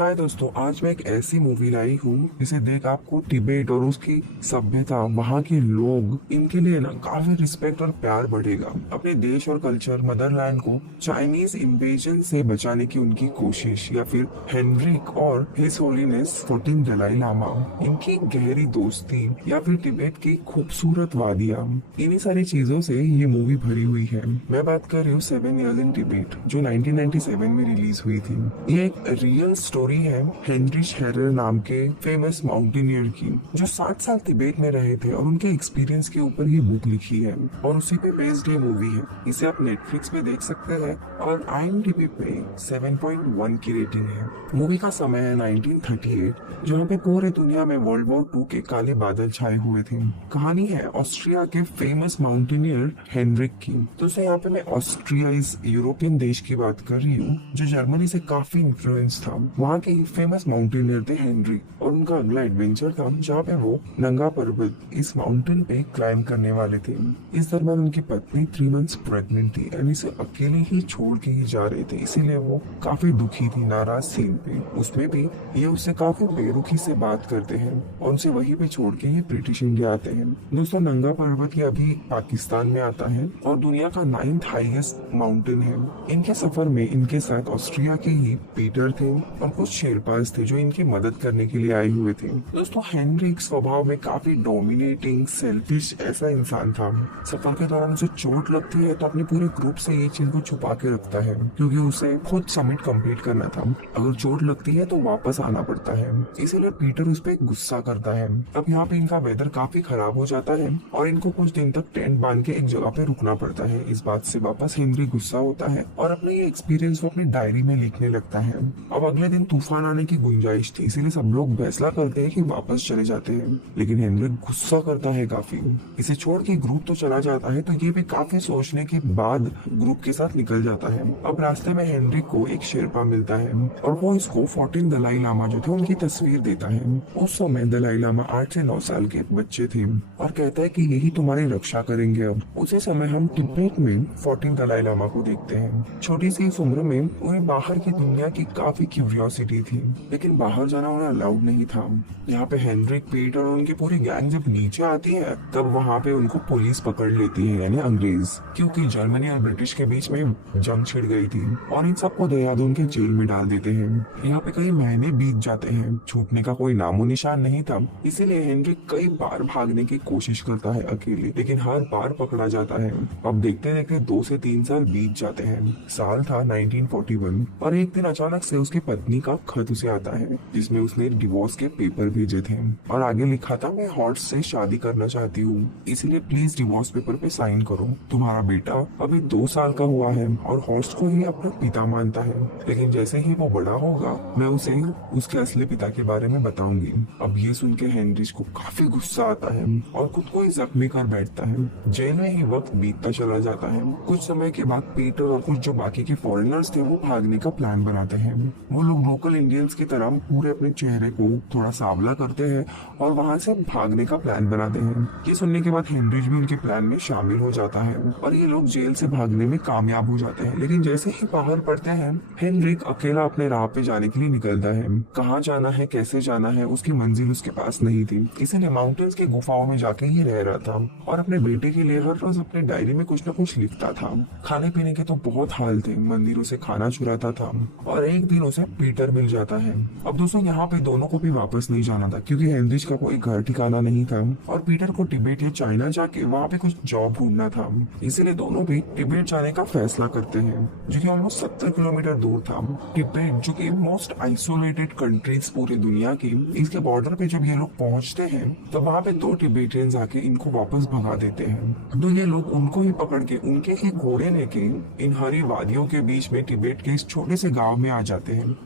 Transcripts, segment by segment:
हाय दोस्तों, आज मैं एक ऐसी मूवी लाई हूँ जिसे देख आपको तिब्बत और उसकी सभ्यता, वहाँ के लोग, इनके लिए ना काफी रिस्पेक्ट और प्यार बढ़ेगा। अपने देश और कल्चर मदरलैंड को चाइनीज इन्वेजन से बचाने की उनकी कोशिश, या फिर हेनरिक और हिज होलीनेस 14 दलाई लामा, इनकी गहरी दोस्ती, या फिर तिब्बत की खूबसूरत वादियाँ, इन्हीं सारी चीजों से ये मूवी भरी हुई है। मैं बात कर रही हूँ 7 Years इन तिब्बत, जो 1997 में रिलीज हुई थी। ये एक रियल स्टोरी है हेनरी शेरर नाम के फेमस माउंटेनियर की, जो 60 साल तिब्बत में रहे थे और उनके एक्सपीरियंस के ऊपर ये बुक लिखी है और उसी पे बेस्ड ये मूवी है। इसे आप नेटफ्लिक्स पे देख सकते हैं और IMDb पे 7.1 की रेटिंग है। मूवी का समय है 1938, जहाँ पे पूरे दुनिया में वर्ल्ड वॉर 2 के काले बादल छाए हुए थे। कहानी है ऑस्ट्रिया के फेमस माउंटेनियर हेनरिक की। तो यहाँ पे मैं ऑस्ट्रिया इस यूरोपियन देश की बात कर रही हूँ, जो जर्मनी से काफी इन्फ्लुएंस था। वहाँ के फेमस माउंटेनियर थे हेनरी, और उनका अगला एडवेंचर था जहाँ पे वो नंगा पर्वत, इस माउंटेन पे क्लाइम करने वाले थे। इस दरमियान उनकी पत्नी 3 मंथ्स प्रेग्नेंट थी और इसे अकेले ही छोड़ के ही जा रहे थे, इसीलिए वो काफी दुखी थी, नाराज सीन पे। उसमें भी ये उससे काफी बेरुखी से बात करते हैं और उनसे वहीं पे छोड़ के ये ब्रिटिश इंडिया आते हैं। दोस्तों, नंगा पर्वत ये अभी पाकिस्तान में आता है और दुनिया का 9th हाईएस्ट माउंटेन है। इनके सफर में इनके साथ ऑस्ट्रिया के ही पीटर थे और कुछ शेरपास थे जो इनकी मदद करने के लिए आए हुए थे। दोस्तों, हेनरिक स्वभाव में काफी डोमिनेटिंग, सेल्फिश ऐसा इंसान था। सफर के दौरान उसे चोट लगती है तो अपने पूरे ग्रुप से ये चीज को छुपा के रखता है, क्योंकि उसे खुद समिट कंप्लीट करना था। अगर चोट लगती है तो वापस आना पड़ता है, इसीलिए पीटर उस पर गुस्सा करता है। अब यहाँ पे इनका वेदर काफी खराब हो जाता है और इनको कुछ दिन तक टेंट बांध के एक जगह पे रुकना पड़ता है। इस बात से वापस हेनरी गुस्सा होता है और अपने ये एक्सपीरियंस को अपनी डायरी में लिखने लगता है। अब अगले दिन तूफान आने की गुंजाइश थी, इसीलिए सब लोग फैसला करते हैं कि वापस चले जाते हैं, लेकिन हेनरी गुस्सा करता है काफी। इसे छोड़ के ग्रुप तो चला जाता है, तो ये भी काफी सोचने के बाद ग्रुप के साथ निकल जाता है। अब रास्ते में हेनरी को एक शेरपा मिलता है और वो इसको 14 दलाई लामा जो थे उनकी तस्वीर देता है। उस समय दलाई लामा 8 से 9 साल के बच्चे थे और कहता है कि यही तुम्हारी रक्षा करेंगे। अब उसी समय हम तिब्बत में 14 दलाई लामा को देखते हैं। छोटी सी इस उम्र में उन्हें बाहर की दुनिया की काफी क्यूरियोसिटी थी, लेकिन बाहर जाना उन्हें अलाउड नहीं था। यहाँ पे हेनरिक, पीटर और उनकी पूरी गैंग जब नीचे आती है तब वहाँ पे उनको पुलिस पकड़ लेती है, यानी अंग्रेज, क्योंकि जर्मनी और ब्रिटिश के बीच में जंग छिड़ गई थी और इन सबको देहरादून के जेल में डाल देते हैं। यहाँ पे कई महीने बीत जाते हैं, छूटने का कोई नामो निशान नहीं था, इसीलिए हेनरिक कई बार भागने की कोशिश करता है अकेले, लेकिन हर बार पकड़ा जाता है। अब देखते देखते 2 से 3 साल बीत जाते हैं। साल था 1941 और एक दिन अचानक से उसकी पत्नी का खत उसे आता है, जिसमें उसने डिवोर्स के पेपर भेजे थे और आगे लिखा था, मैं हॉर्स से शादी करना चाहती हूँ, इसलिए प्लीज डिवोर्स पेपर पे साइन करो। तुम्हारा बेटा अभी 2 साल का हुआ है और हॉर्स को ही अपना पिता मानता है, लेकिन जैसे ही वो बड़ा होगा मैं उसे उसके असली पिता के बारे में बताऊंगी। अब ये सुन के हेनरिच को काफी गुस्सा आता है और खुद को ही जख्मी कर बैठता है। जेल में ही वक्त बीतता चला जाता है। कुछ समय के बाद पीटर और कुछ जो बाकी के फॉरेनर्स थे वो भागने का प्लान बनाते हैं। वो लोग लोकल इंडियंस की तरह पूरे अपने चेहरे को थोड़ा सांवला करते हैं और वहाँ से भागने का प्लान बनाते हैं। ये सुनने के बाद हेनरिच भी उनके प्लान में शामिल हो जाता है और ये लोग जेल से भागने में कामयाब हो जाते हैं। लेकिन जैसे ही बाहर पड़ते हैं, हेनरिक अकेला अपने राह पे जाने के लिए निकलता है। कहाँ जाना है, कैसे जाना है, उसकी मंजिल उसके पास नहीं थी, इसीलिए माउंटेन्स की गुफाओं में जाके ही रह रहा था और अपने बेटे के लिए हर रोज अपने डायरी में कुछ न कुछ लिखता था। खाने पीने के तो बहुत हाल थे, मंदिरों से खाना चुराता था और एक दिन उसे पीटर मिल जाता है। अब दोस्तों, यहाँ पे दोनों को भी वापस नहीं जाना था, क्योंकि हेनरिच का कोई घर ठिकाना नहीं था और पीटर को तिब्बत या चाइना जाके वहाँ पे कुछ जॉब ढूंढना था, इसीलिए दोनों भी तिब्बत जाने का फैसला करते हैं, जो कि ऑलमोस्ट 70 किलोमीटर दूर था। तिब्बत, जो कि मोस्ट आइसोलेटेड कंट्रीज पूरी दुनिया की, इसके बॉर्डर पे जब ये लोग पहुंचते हैं तो वहाँ पे 2 तिब्बतियंस आके इनको वापस भगा देते हैं। तो ये लोग उनको ही पकड़ के उनके ही घोड़े लेके इन हरी वादियों के बीच में तिब्बत के इस छोटे से गांव में आ जाते हैं।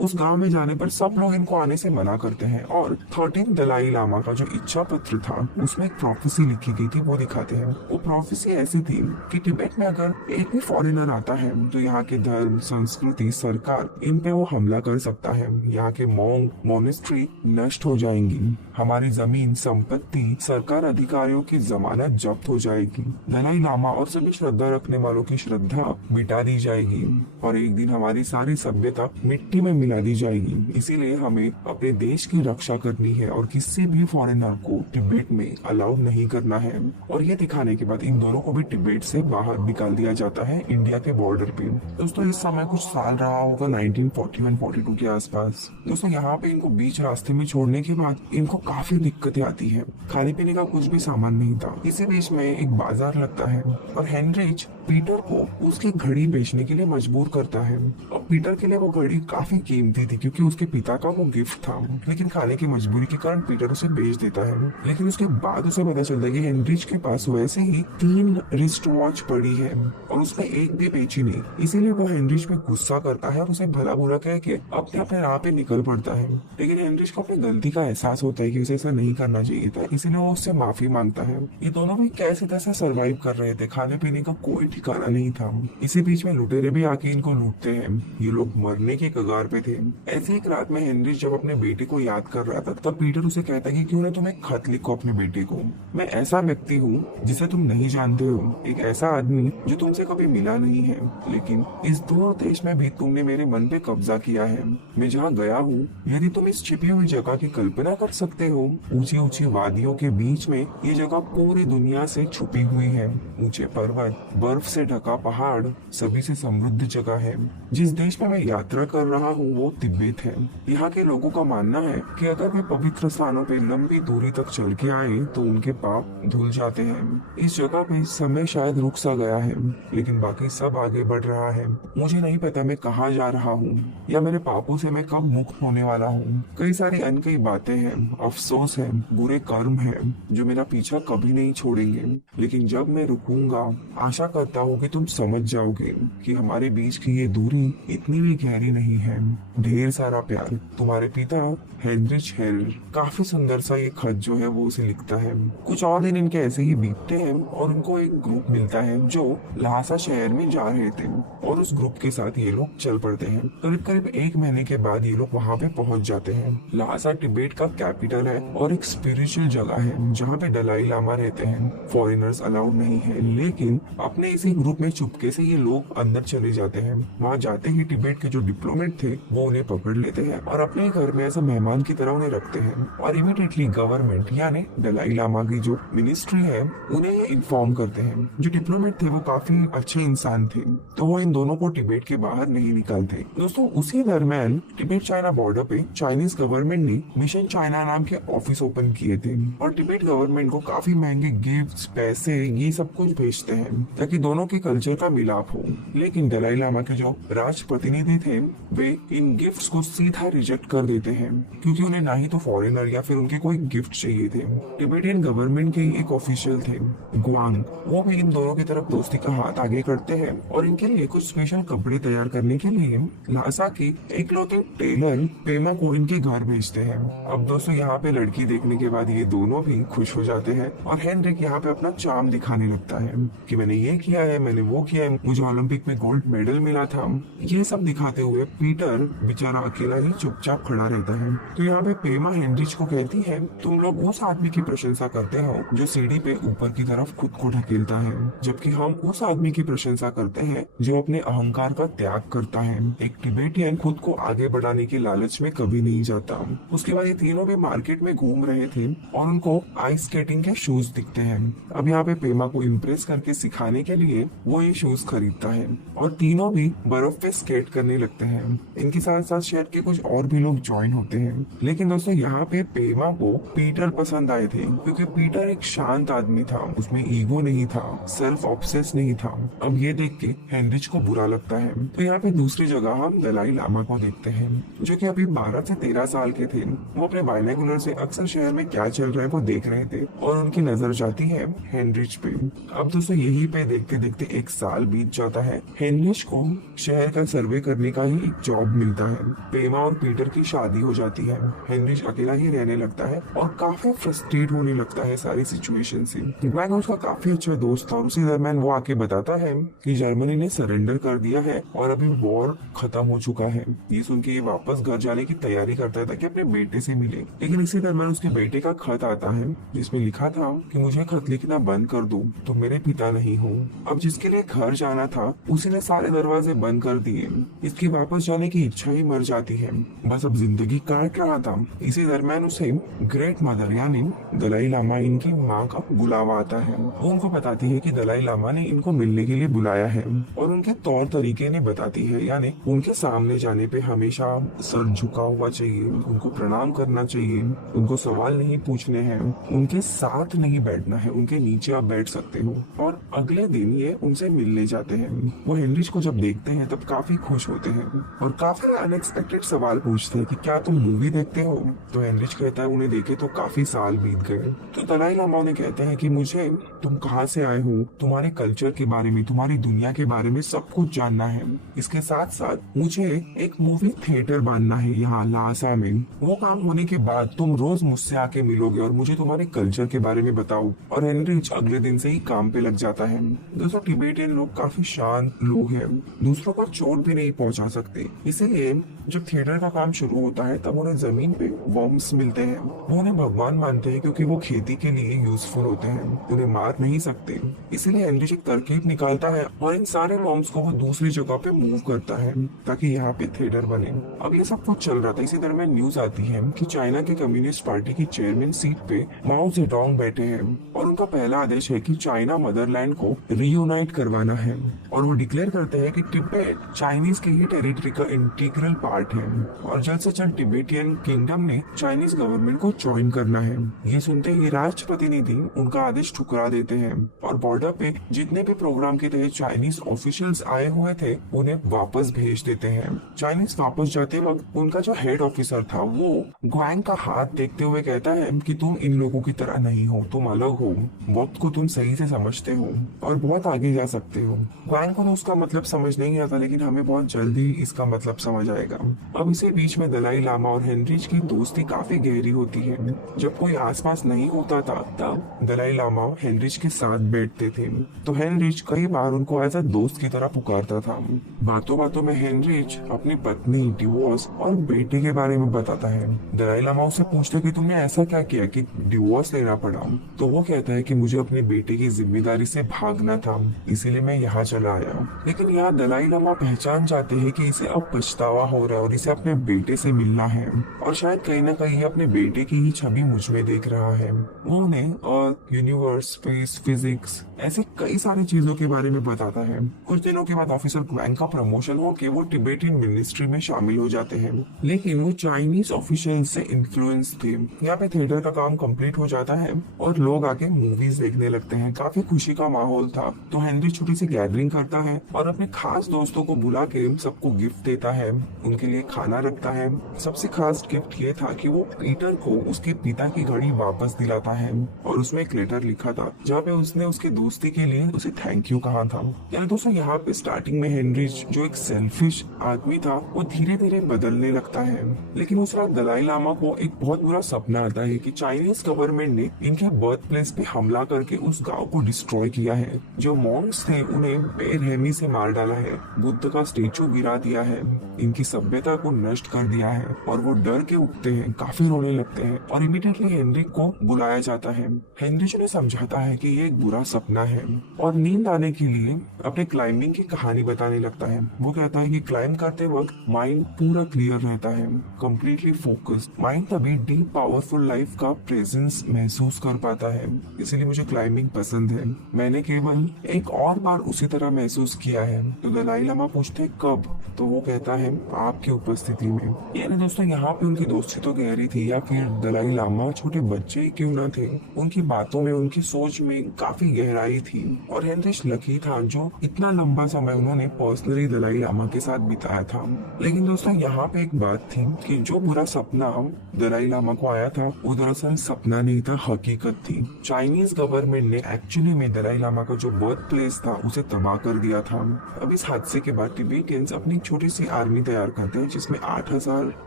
उस गांव में जाने पर सब लोग इनको आने से मना करते हैं और 13 दलाई लामा का जो इच्छा पत्र था उसमें एक प्रोफेसी लिखी गई थी, वो दिखाते हैं। वो प्रोफेसी ऐसी थी कि तिब्बत में अगर एक भी फॉरेनर आता है तो यहाँ के धर्म, संस्कृति, सरकार, इन पे वो हमला कर सकता है। यहाँ के मॉन्ग, मोनेस्ट्री नष्ट हो जाएंगी, हमारी जमीन, संपत्ति, सरकार अधिकारियों की जमानत जब्त हो जाएगी, दलाई लामा और सभी श्रद्धा रखने वालों की श्रद्धा मिटा दी जाएगी और एक दिन हमारी सारी सभ्यता मिट्टी में मिला गिरा दी जाएगी। इसीलिए हमें अपने देश की रक्षा करनी है और किसी भी फॉरेनर को तिब्बत में अलाउ नहीं करना है। और ये दिखाने के बाद इन दोनों को भी तिब्बत से बाहर निकाल दिया जाता है इंडिया के बॉर्डर पे। दोस्तों इस समय कुछ साल रहा होगा 1941-42 के आसपास। दोस्तों यहाँ पे इनको बीच रास्ते में छोड़ने के बाद इनको काफी दिक्कतें आती है। खाने पीने का कुछ भी सामान नहीं था। इसी बीच में एक बाजार लगता है और हेनरिच पीटर को उसकी घड़ी बेचने के लिए मजबूर करता है। और पीटर के लिए वो घड़ी काफी कीमती थी क्योंकि उसके पिता का वो गिफ्ट था, लेकिन खाने की मजबूरी के कारण पीटर उसे बेच देता है। लेकिन उसके बाद उसे पता चलता है कि हेनरिच के पास वैसे ही 3 रिस्ट वॉच पड़ी है और उसने एक भी बेची नहीं। इसीलिए वो हेनरिच पे गुस्सा करता है और उसे भला बुरा कह के अपने अपने राह पे निकल पड़ता है। लेकिन हेनरिच को अपनी गलती का एहसास होता है कि उसे ऐसा नहीं करना चाहिए था, इसीलिए वो उससे माफी मांगता है। ये दोनों भी कैसे तैसे सरवाइव कर रहे थे, खाने पीने का कोई ठिकाना नहीं था। इसी बीच में लुटेरे भी आके इनको लूटते हैं। ये लोग मरने के कगार पे थे। ऐसी एक रात में हेनरिच जब अपने बेटे को याद कर रहा था तब पीटर उसे कहता है कि क्यों ना तुम एक खत लिखो अपने बेटे को। मैं ऐसा व्यक्ति हूँ जिसे तुम नहीं जानते हो, एक ऐसा आदमी जो तुमसे कभी मिला नहीं है, लेकिन इस दूर देश में भी तुमने मेरे मन पे कब्जा किया है। मैं जहाँ गया हूँ, यदि तुम इस छिपी हुई जगह की कल्पना कर सकते हो, ऊंची ऊंची वादियों के बीच में ये जगह पूरी दुनिया से छुपी हुई है। ऊंचे पर्वत, बर्फ से ढका पहाड़, सभी से समृद्ध जगह है। जिस देश में मैं यात्रा कर रहा हूँ वो तिब्बत है। यहाँ के लोगों का मानना है कि अगर वे पवित्र स्थानों पे लंबी दूरी तक चल के आए तो उनके पाप धुल जाते हैं। इस जगह पे समय शायद रुक सा गया है, लेकिन बाकी सब आगे बढ़ रहा है। मुझे नहीं पता मैं कहाँ जा रहा हूँ या मेरे पापों से मैं कब मुक्त होने वाला हूँ। कई सारी अनकही बातें हैं, अफसोस है, बुरे कर्म है जो मेरा पीछा कभी नहीं छोड़ेंगे। लेकिन जब मैं रुकूंगा, आशा करता हूँ कि तुम समझ जाओगे कि हमारे बीच की ये दूरी इतनी भी गहरी नहीं है। ढेर सारा प्यार, तुम्हारे पिता हेनरिच हेल। काफी सुंदर सा ये खत जो है वो उसे लिखता है। कुछ और दिन इनके ऐसे ही बीतते हैं और उनको एक ग्रुप मिलता है जो ल्हासा शहर में जा रहे थे और उस ग्रुप के साथ ये लोग चल पड़ते हैं। करीब करीब 1 महीने के बाद ये लोग वहाँ पे पहुंच जाते हैं। ल्हासा तिब्बत का कैपिटल है और एक स्पिरिचुअल जगह है जहाँ पे दलाई लामा रहते हैं। फॉरेनर्स अलाउड नहीं है, लेकिन अपने इसी ग्रुप में चुपके से ये लोग अंदर चले जाते हैं। वहाँ जाते ही तिब्बत के जो डिप्लोमेट थे वो उन्हें पकड़ लेते हैं और अपने घर में ऐसा मेहमान की तरह उन्हें रखते हैं। और इमीडिएटली गवर्नमेंट यानी दलाई लामा की जो मिनिस्ट्री है उन्हें ये इन्फॉर्म करते हैं। जो डिप्लोमेट थे वो काफी अच्छे इंसान थे, तो वो इन दोनों को तिब्बत के बाहर नहीं निकालते। दोस्तों उसी दरम्यान तिब्बत चाइना बॉर्डर पे चाइनीज गवर्नमेंट ने मिशन चाइना नाम के ऑफिस ओपन किए थे और तिब्बत गवर्नमेंट को काफी महंगे गिफ्ट्स, पैसे, ये सब कुछ भेजते हैं ताकि दोनों के कल्चर का मिलाप हो। लेकिन दलाई लामा के जो राज प्रतिनिधि थे वे इन गिफ्ट्स को सीधा रिजेक्ट कर देते हैं क्योंकि उन्हें ना ही तो फॉरेनर या फिर उनके कोई गिफ्ट चाहिए थे। तिब्बतियन गवर्नमेंट के एक ऑफिशियल थे ग्वांग, वो भी इन दोनों की तरफ दोस्ती का हाथ आगे करते हैं और इनके लिए कुछ स्पेशल कपड़े तैयार करने के लिए ल्हासा की इकलौते टेलर पेमा को इनके घर भेजते हैं। अब दोस्तों यहाँ पे लड़की देखने के बाद ये दोनों भी खुश हो जाते हैं और हेनरिक यहाँ पे अपना चार्म दिखाने लगता है कि मैंने ये किया है, मैंने वो किया है, मुझे ओलंपिक में गोल्ड मेडल मिला था। ये सब दिखाते हुए पीटर बेचारा अकेला ही चुपचाप खड़ा रहता है। तो यहाँ पे पेमा हेनरिच को कहती है, तुम लोग उस आदमी की प्रशंसा करते हो जो सीढ़ी पे ऊपर की तरफ खुद को ढकेलता है, जबकि हम उस आदमी की प्रशंसा करते हैं जो अपने अहंकार का त्याग करता है। एक तिब्बतियन खुद को आगे बढ़ाने की लालच में कभी नहीं जाता। उसके बाद ये तीनों भी मार्केट में घूम रहे थे और उनको आइस स्केटिंग के शूज दिखते हैं। अब यहाँ पे पेमा को इम्प्रेस करके सिखाने के लिए वो ये शूज खरीदता है और तीनों भी बर्फ पे स्केट करने लगते हैं। इनके साथ साथ शहर के कुछ और भी लोग ज्वाइन होते हैं। लेकिन दोस्तों यहाँ पे पेमा को पीटर पसंद आए थे क्योंकि पीटर एक शांत आदमी था, उसमें ईगो नहीं था, सेल्फ ऑब्सेस नहीं था। अब ये देख के हेनरिच को बुरा लगता है। तो यहाँ पे दूसरी जगह हम दलाई लामा को देखते हैं जो कि अभी 12 से 13 साल के थे। वो अपने बाइनोकुलर से अक्सर शहर में क्या चल रहा है वो देख रहे थे और उनकी नजर जाती है हेनरिच पे। अब दोस्तों यही पे देखते देखते 1 साल बीत जाता है। हेनरिच को शहर का सर्वे करने का ही एक जॉब मिलता है। पेमा और पीटर की शादी हो जाती है। हेनरिच अकेला ही रहने लगता है और काफी फ्रस्ट्रेट होने लगता है सारी सिचुएशन से। वैगन उसका काफी अच्छा दोस्त था और उसी दरम्यान वो आके बताता है कि जर्मनी ने सरेंडर कर दिया है और अभी वॉर खत्म हो चुका है। ये सुन के ये वापस घर जाने की तैयारी करता है ताकि अपने बेटे से मिले। लेकिन इसी दरम्यान उसके बेटे का खत आता है जिसमें लिखा था कि मुझे खत लिखना बंद कर दो, तो मेरे पिता नहीं हो। अब जिसके लिए घर जाना था उसी ने सारे दरवाजे बंद कर दिए इसके वापस जाने की इच्छा ही मर जाती है, बस अब जिंदगी काट रहा था। इसी दरम्यान उसे ग्रेट मदर यानी दलाई लामा इनकी माँ का बुलावा आता है। वो उनको बताती है कि दलाई लामा ने इनको मिलने के लिए बुलाया है और उनके तौर तरीके ने बताती है, यानी उनके सामने जाने पे हमेशा सर झुका हुआ चाहिए, उनको प्रणाम करना चाहिए, उनको सवाल नहीं पूछने हैं, उनके साथ नहीं बैठना है, उनके नीचे आप बैठ सकते हो। और अगले दिन ये उनसे मिलने जाते हैं। वो हेनरिच को जब देखते हैं तब काफी खुश होते हैं और काफी अनएक्सपेक्टेड सवाल पूछते हैं कि क्या तुम मूवी देखते हो। तो हेनरिच कहता है उन्हें देखे तो काफी साल बीत गए। तो दलाई लामा उन्हें कहते हैं कि मुझे तुम कहाँ से आए हो, तुम्हारे कल्चर के बारे में, तुम्हारी दुनिया के बारे में सब कुछ जानना है। इसके साथ साथ मुझे एक मूवी थिएटर बनना है यहाँ लासा में। वो काम होने के बाद तुम रोज मुझसे आके मिलोगे और मुझे तुम्हारे कल्चर के बारे में बताओ। और हेनरिच अगले दिन से ही काम पे लग जाता है। दोस्तों टिबेटियन लोग काफी शांत लोग हैं, दूसरों को चोट भी नहीं पहुंचा सकते। इसीलिए जब थिएटर का काम शुरू होता है तब उन्हें जमीन पे वर्म्स मिलते हैं। वो उन्हें भगवान मानते हैं क्योंकि वो खेती के लिए यूजफुल होते हैं, उन्हें मार नहीं सकते। इसलिए हेनरिच एक तरकीब निकालता है और इन सारे वर्म्स को वो दूसरी जगह पे मूव करता है ताकि यहाँ पे थिएटर बने। अब ये सब कुछ चल रहा था, इसी दरम्यान न्यूज आती है कि चाइना के कम्युनिस्ट पार्टी की चेयरमैन सीट पे माओ जेडोंग बैठे हैं और उनका पहला आदेश है कि चाइना मदरलैंड को रीयूनाइट करवाना है। और वो डिक्लेयर करते हैं कि तिब्बत चाइनीज के ही टेरिटरी का इंटीग्रल पार्ट है और जल्द से जल्द तिब्बतियन किंगडम ने चाइनीज गवर्नमेंट को ज्वाइन करना है। ये सुनते ही राष्ट्रप्रतिनिधि उनका आदेश ठुकरा देते हैं और बॉर्डर पे जितने भी प्रोग्राम के तहत चाइनीज ऑफिशियल्स आए हुए थे उन्हें वापस भेज देते हैं। चाइनीज वापस जाते वक्त उनका जो हेड ऑफिसर था वो ग्वांग का हाथ देखते हुए कहता है कि तुम इन लोगों की तरह नहीं हो, तुम अलग हो, वक्त को तुम सही से समझते हो और बहुत आगे जा सकते हो। ग्वांग को उसका मतलब समझ नहीं आता, लेकिन हमें बहुत जल्दी इसका मतलब समझ आएगा। अब इसी बीच में दलाई लामा और हेनरिच की दोस्ती काफी गहरी होती है। जब कोई आसपास नहीं होता था तब दलाई लामा हेनरिच के साथ बैठते थे, तो हेनरिच कई बार उनको एज अ दोस्त की तरह पुकारता था। बातों बातों में हेनरिच अपनी पत्नी, डिवोर्स और बेटे के बारे में बताता है। दलाई लामा उससे पूछते कि तुमने ऐसा क्या किया कि डिवोर्स लेना पड़ा। तो वो कहता है कि मुझे अपने बेटे की जिम्मेदारी से भागना था, इसीलिए मैं यहाँ चला आया। लेकिन यहाँ दलाई लामा पहचान जाते हैं कि इसे अब पछतावा हो रहा है और इसे अपने बेटे से मिलना है और शायद कहीं ना कहीं अपने बेटे की ही छवि मुझ में देख रहा है। वो उन्हें और यूनिवर्स, स्पेस, फिजिक्स ऐसी कई सारी चीजों के बारे में बताता है। कुछ दिनों के बाद ऑफिसर ग्वांग का प्रमोशन होकर वो तिब्बतियन मिनिस्ट्री में शामिल हो जाते हैं, लेकिन वो चाइनीज ऑफिशियल से इन्फ्लुएंस थे। यहाँ पे थिएटर का काम कंप्लीट हो जाता है और लोग आके मूवीज देखने लगते हैं। काफी खुशी का माहौल था, तो हेनरी छोटी सी गैदरिंग करता है और अपने खास दोस्तों को बुला के सबको गिफ्ट देता है, उनके लिए खाना रखता है। सबसे खास गिफ्ट ये था कि वो पीटर को उसके पिता की घड़ी वापस दिलाता है और उसमें एक लेटर लिखा था जहाँ पे उसने उसके दोस्ती के लिए उसे थैंक यू कहा था। यानी दोस्तों यहाँ पे स्टार्टिंग में हेनरी जो एक सेल्फिश आदमी था वो धीरे धीरे बदलने लगता है। लेकिन उस रात दलाई लामा को एक बहुत बुरा सपना आता है कि चाइनीज गवर्नमेंट ने इनके बर्थ प्लेस पे हमला करके उस गांव को डिस्ट्रॉय किया है। जो मॉन्क्स थे उन्हें बेरहमी से मार डाला है, बुद्ध का स्टेचू गिरा दिया है, इनकी सभ्यता को नष्ट कर दिया है और वो डर के उठते हैं, काफी रोने लगते हैं और इमीडिएटली हेनरी को बुलाया जाता है। हेनरी उन्हें समझाता है कि ये एक बुरा सपना है और नींद आने के लिए अपने क्लाइंबिंग की कहानी बताने लगता है। वो कहता है कि क्लाइंब करते वक्त माइंड पूरा क्लियर रहता है, कंप्लीटली फोकस्ड। माइंड तभी डीप पावरफुल लाइफ का प्रेजेंस महसूस कर पाता है, इसलिए मुझे क्लाइंबिंग पसंद है। मैंने केवल एक और बार उसी तरह महसूस किया है। तो दलाई लामा पूछते कब, तो वो कहता है आपकी उपस्थिति में। यानी दोस्तों यहाँ पे उनकी दोस्ती तो गहरी थी, या फिर दलाई लामा छोटे बच्चे क्यों ना थे, उनकी बातों में, उनकी सोच में काफी गहराई थी। और हेनरिच लकी था जो इतना लंबा समय उन्होंने पर्सनली दलाई लामा के साथ बिताया था। लेकिन दोस्तों यहाँ पे एक बात थी कि जो बुरा सपना दलाई लामा को आया था वो दरअसल सपना नहीं था, हकीकत थी। चाइनीज गवर्नमेंट ने एक्चुअली में दलाई लामा का जो बर्थ प्लेस था उसे तबाह कर दिया था। अब इस हादसे के बाद तिब्बतियंस अपनी छोटी सी आर्मी तैयार करते हैं जिसमें 8000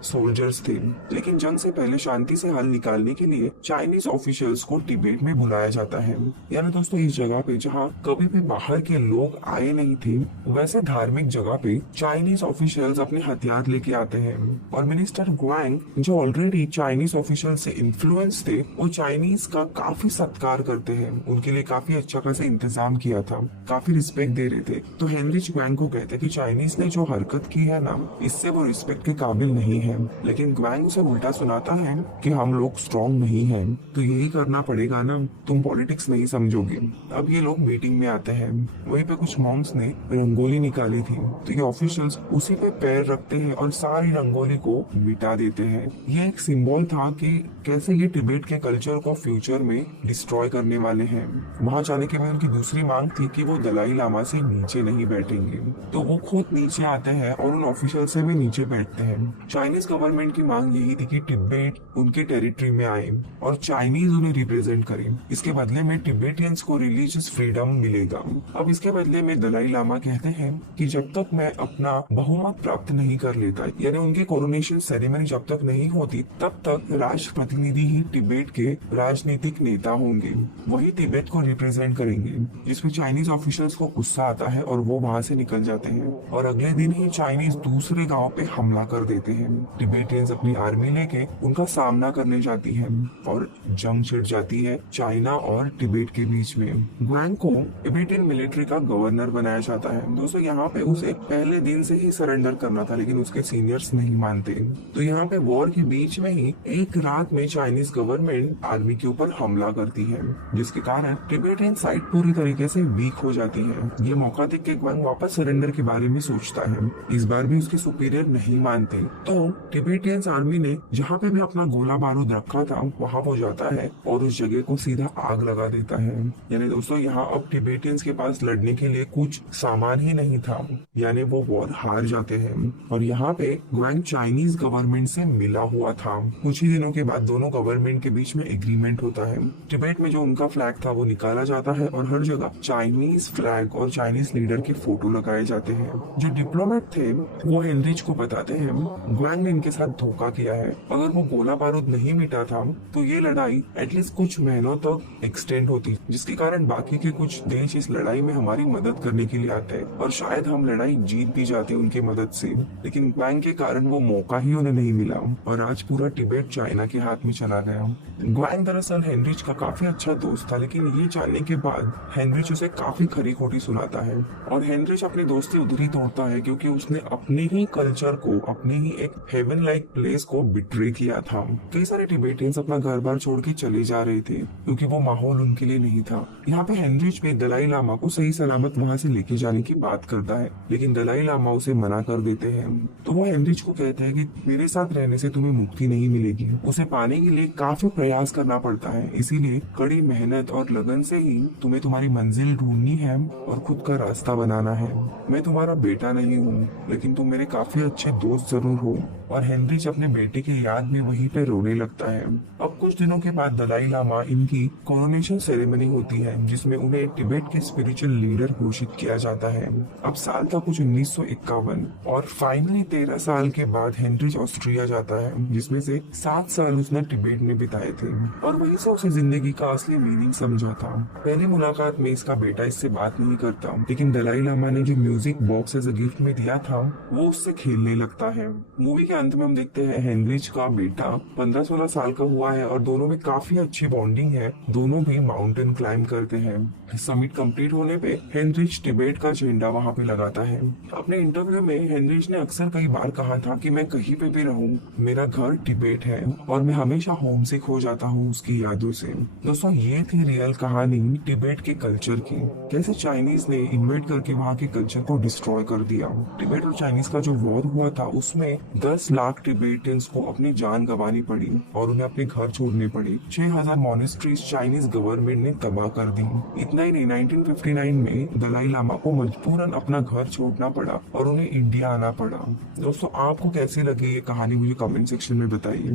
सोल्जर्स थे। लेकिन जंग से पहले शांति से हल निकालने के लिए चाइनीज ऑफिशियल्स को तिब्बत में बुलाया जाता है। यानी दोस्तों इस जगह पे जहाँ कभी भी बाहर के लोग आए नहीं थे, वैसे धार्मिक जगह पे चाइनीज ऑफिशियल्स अपने हथियार लेके आते हैं और मिनिस्टर ग्वांग जो ऑलरेडी चाइनीज ऑफिशियल से इन्फ्लुएंस थे वो चाइनीज का काफी सत्कार करते हैं, उनके लिए काफी अच्छा खासा इंतजाम किया था, काफी रिस्पेक्ट दे रहे थे। तो हेनरिच ग्वेंग को कहते हैं कि चाइनीज ने जो हरकत की है ना, इससे वो रिस्पेक्ट के काबिल नहीं है। लेकिन ग्वेंग उसे उल्टा सुनाता है कि हम लोग स्ट्रॉन्ग नहीं हैं, तो यही करना पड़ेगा ना, तुम पॉलिटिक्स नहीं समझोगे। अब ये लोग मीटिंग में आते हैं। वहीं पे कुछ मॉम्स ने रंगोली निकाली थी, तो ये ऑफिशियल्स उसी पे पैर रखते हैं और सारी रंगोली को मिटा देते हैं। ये एक सिंबल था कि कैसे ये तिब्बत के कल्चर को फ्यूचर में डिस्ट्रॉय करने वाले हैं। वहां जाने के बाद उनकी दूसरी मांग थी कि वो दलाई लामा से नीचे नहीं बैठेंगे, तो वो खुद नीचे आते हैं और उन ऑफिशियल से भी नीचे बैठते हैं। चाइनीज गवर्नमेंट की मांग यही थी कि तिब्बत उनके टेरिटरी में आए और चाइनीज उन्हें रिप्रेजेंट करें। इसके बदले में तिब्बतियंस को रिलीजियस फ्रीडम मिलेगा। अब इसके बदले में दलाई लामा कहते हैं कि जब तक मैं अपना बहुमत प्राप्त नहीं कर लेता, यानी उनकी कोरोनेशन सेरेमनी जब तक नहीं होती, तब तक राष्ट्र प्रतिनिधि ही तिब्बत के राजनीतिक नेता होंगे, वही तिब्बत को रिप्रेजेंट करेंगे। जिसमें चाइनीज ऑफिशियल्स को गुस्सा आता है और वो वहां से निकल जाते हैं और अगले दिन ही चाइनीज दूसरे गांव पे हमला कर देते हैं। तिब्बतियंस अपनी आर्मी लेके उनका सामना करने जाती है और जंग छिड़ जाती है चाइना और तिब्बत के बीच में। ग्वेंग को तिब्बतियन मिलिट्री का गवर्नर बनाया जाता है। दोस्तों यहाँ पे उसे पहले दिन से ही सरेंडर करना था, लेकिन उसके सीनियर्स नहीं मानते। तो यहाँ पे वॉर के बीच में ही एक रात में चाइनीज गवर्नमेंट आर्मी के ऊपर हमला करती है, जिसके कारण तिब्बतियन साइड पूरी तरीके से वीक हो जाती है। ये मौका देख के ग्वेंग वापस सरेंडर के बारे में सोचता है। इस बार भी उसके सुपीरियर नहीं मानते, तो तिब्बतियन आर्मी ने जहाँ पे भी अपना गोला बारूद रखा था वहाँ वो जाता है और उस जगह को सीधा आग लगा देता है। यानी दोस्तों यहाँ अब तिब्बतियंस के पास लड़ने के लिए कुछ सामान ही नहीं था, यानी वो वॉर हार जाते हैं। और यहाँ पे ग्वेंग चाइनीज गवर्नमेंट से मिला हुआ था। कुछ ही दिनों के बाद दोनों गवर्नमेंट के बीच में एग्रीमेंट होता है। तिब्बत में जो उनका फ्लैग था वो निकाला जाता है और हर जगह चाइनीज फ्लैग और चाइनीज लीडर के फोटो लगाए जाते हैं। जो डिप्लोमेट थे वो हेनरिच को बताते हैं ग्वेंग ने इनके साथ धोखा किया है, अगर वो गोला बारूद नहीं मिटा था तो ये लड़ाई एटलीस्ट कुछ महीनों तक एक्सटेंड होती, जिसके कारण बाकी के कुछ देश इस लड़ाई में हमारी मदद करने के लिए आते हैं और शायद हम लड़ाई जीत भी जाते उनकी मदद से। लेकिन ग्वेंग के कारण वो मौका ही उन्हें नहीं मिला और आज पूरा तिब्बत चाइना के हाथ में चला गया। ग्वेंग दरअसल हेनरिच का काफी अच्छा दोस्त था, लेकिन ये जानने के बाद हेनरिच उसे काफी खरी खोटी सुनाता है और हेनरिच अपनी दोस्ती उधर ही तोड़ता है क्योंकि उसने अपने ही कल्चर को, अपने ही एक हेवन लाइक प्लेस को बिट्रे किया था। कई सारे तिब्बतियंस अपना घर बार छोड़ के चले जा रहे थे क्योंकि वो माहौल उनके लिए नहीं था। यहाँ पे हेनरिच में दलाई लामा को सही सलामत वहाँ से लेके जाने की बात करता है, लेकिन दलाई लामा उसे मना कर देते हैं। तो वो हेनरिच को कहते हैं कि मेरे साथ रहने से तुम्हें मुक्ति नहीं मिलेगी, उसे पाने के लिए काफी प्रयास करना पड़ता है, इसीलिए कड़ी मेहनत और लगन से ही तुम्हें तुम्हारी मंजिल ढूंढनी है और खुद का रास्ता बनाना है। मैं तुम्हारा बेटा नहीं हूँ, लेकिन तुम मेरे काफी अच्छे दोस्त जरूर हो। और हेनरिच अपने बेटे की याद में वहीं पे रोने लगता है। अब कुछ दिनों के बाद दलाई लामा इनकी कोरोनेशन सेरेमनी होती है, जिसमें उन्हें तिब्बत के स्पिरिचुअल लीडर घोषित किया जाता है। अब साल था कुछ 1951 और फाइनली 13 साल के बाद हेनरिच ऑस्ट्रिया जाता है, जिसमें से 7 साल उसने तिब्बत में बिताए थे और वही से उसे जिंदगी का असली मीनिंग समझा था। पहली मुलाकात में इसका बेटा इससे बात नहीं करता, लेकिन दलाई लामा ने जो music box as a gift में दिया था वो उससे खेलने लगता है। मूवी के अंत में हम देखते हैं हेनरिच का बेटा 15-16 साल का हुआ है और दोनों में काफी अच्छी बॉन्डिंग है। दोनों भी माउंटेन क्लाइंब करते हैं। समिट कंप्लीट होने पे हेनरिच तिब्बत का झंडा वहाँ पे लगाता है। अपने इंटरव्यू में हेनरिच ने अक्सर कई बार कहा था कि मैं कहीं पे भी रहूं, मेरा घर तिब्बत है और मैं हमेशा होम सिक हो जाता हूँ उसकी यादों से। दोस्तों ये थी रियल कहानी तिब्बत के कल्चर की, कैसे चाइनीज ने इन्वेट करके वहाँ के कल्चर को डिस्ट्रॉय कर दिया। तिब्बत और चाइनीज का जो वॉर हुआ था उसमें 10 लाख तिब्बतियंस को अपनी जान गंवानी पड़ी और उन्हें अपने घर छोड़ने पड़े। 6000 मॉनेस्ट्रीज चाइनीज गवर्नमेंट ने तबाह कर दी। इतना ही नहीं, 1959 में दलाई लामा को मजबूरन अपना घर छोड़ना पड़ा और उन्हें इंडिया आना पड़ा। दोस्तों आपको कैसी लगी ये कहानी मुझे कमेंट सेक्शन में बताइए।